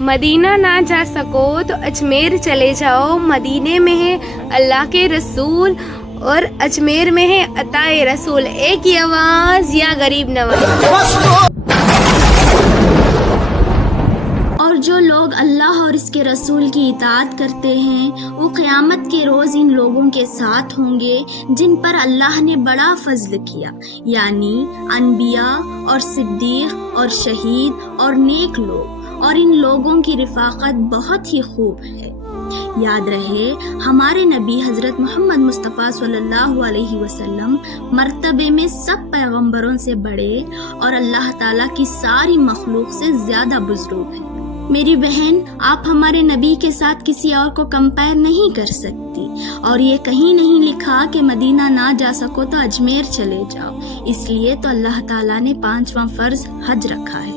Medina ना जा सको तो अजमेर चले जाओ, मदीने में है अल्लाह के रसूल और अजमेर में है अताए रसूल। एक ही आवाज़ या गरीब नवाज। और जो लोग अल्लाह और इसके रसूल की इताअत करते हैं वो क़यामत के रोज़ इन लोगों के साथ होंगे जिन पर अल्लाह ने बड़ा फजल किया, यानी अनबिया और सिद्दीक़ और शहीद और नेक लोग, और इन लोगों की रिफ़ाक़त बहुत ही खूब है। याद रहे हमारे नबी हज़रत मोहम्मद मुस्तफ़ा सल्लल्लाहु अलैहि वसल्लम मर्तबे में सब पैगंबरों से बड़े और अल्लाह ताला की सारी मखलूक से ज़्यादा बुज़ुर्ग हैं। मेरी बहन, आप हमारे नबी के साथ किसी और को कंपेयर नहीं कर सकती, और ये कहीं नहीं लिखा कि मदीना ना जा सको तो अजमेर चले जाओ। इसलिए तो अल्लाह ताला ने 5वां फ़र्ज़ हज रखा है।